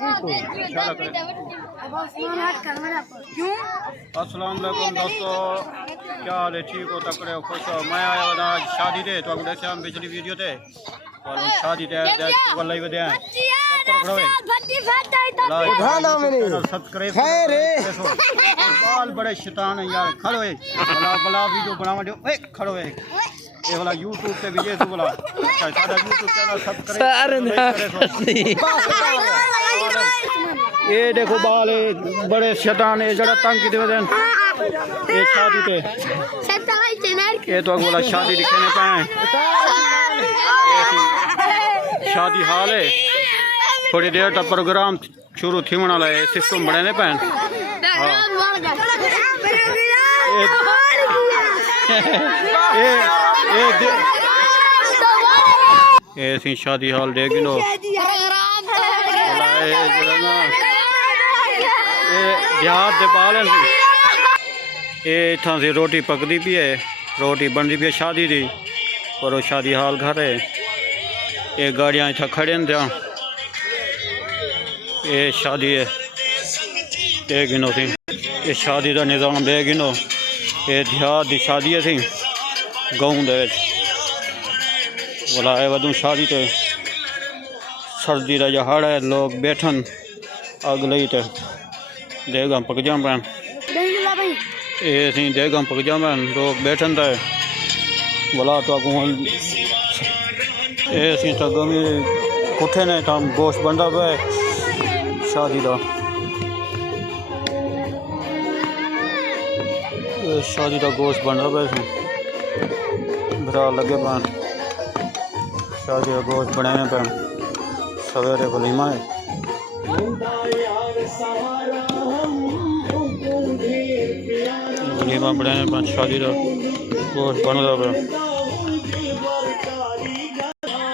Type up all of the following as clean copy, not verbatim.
अस्सलाम वालेकुम दोस्तों, क्या हाल है? ठीक हो? तकड़े हो? खुश हो? मैं आया हूँ आज शादी थे, तो देखा हम पिछली वीडियो थे और शादी थे वाला बदे सब्सक्राइब बाल बड़े शैतान है यार। खड़ो है बला वीडियो बनावा दो, खड़ो है ये वाला यूट्यूब पे भी तो बोला सादा यूट्यूब चैनल सब्सक्राइब। ये देखो बाल बड़े शैतान है जरा तंग की वजह ये शादी थे ये तो बोला शादी दिखाने पाए शादी हाल है। थोड़ी देर तक प्रोग्राम शुरू थी वाला है, सिस्टम बने पाए ऐसी शादी हाल देख लो देहात दे बाल ये इतना से रोटी पकदी पी है, रोटी बनती पी है शादी दी और वो शादी हाल घर है। ये गाड़ियाँ इतना खड़े न थे, ये शादी है दे गिनो थी, ये शादी का निज़ाम दे गिनो। ये देहात की शादी थी गाँव दे बुलाए वधू शादी तो सर्दी का जहाड़ है, लोग बैठन अग लई तो देगा पक जा पैन ये देगा पक जा पैन लोग बैठन तो बोला तो अगू ये तो गमी कुठे ने तो गोश्त बनता पे शादी का शादी का गोश्त बनता पे बरा लगे पैन शादी का गोश्त बनाने पे सवेरे वलीमा है। वलीमा बनाने पे शादी का गोश्त बनता पे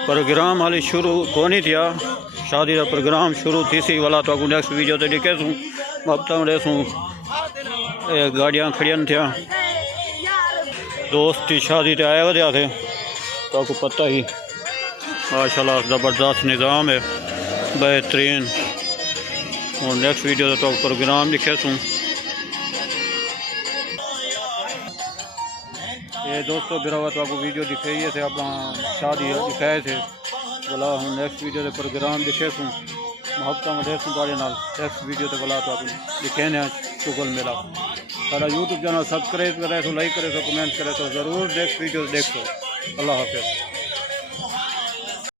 प्रोग्राम हाली शुरू को नहीं थिया, शादी का प्रोग्राम शुरू थी सी वाला तो नेक्स्ट वीडियो तो दिखे सूँ हफ्ता में रहसूँ। गाड़ियाँ खड़ियन थिया दोस्त की शादी ते आए वजह थे तो आपको पता ही माशाल्लाह ज़बरदस्त निज़ाम है बेहतरीन। और नेक्स्ट वीडियो तो प्रोग्राम दिखे सूँ। ये दोस्तों गिरावा तो आपको वीडियो दिखाई थे अपना शादी दिखाए थे बोला हम नेक्स्ट वीडियो से प्रोग्राम दिखे सूँ हफ्ता में देख सूँ नेक्स्ट वीडियो तो बोला तो आप दिखे शुगल मिला सारा यूट्यूब चैनल सब्सक्राइब करे तो लाइक करे तो कमेंट करे तो ज़रूर नेक्स्ट वीडियो देखो। अल्लाह हाफ़िज़।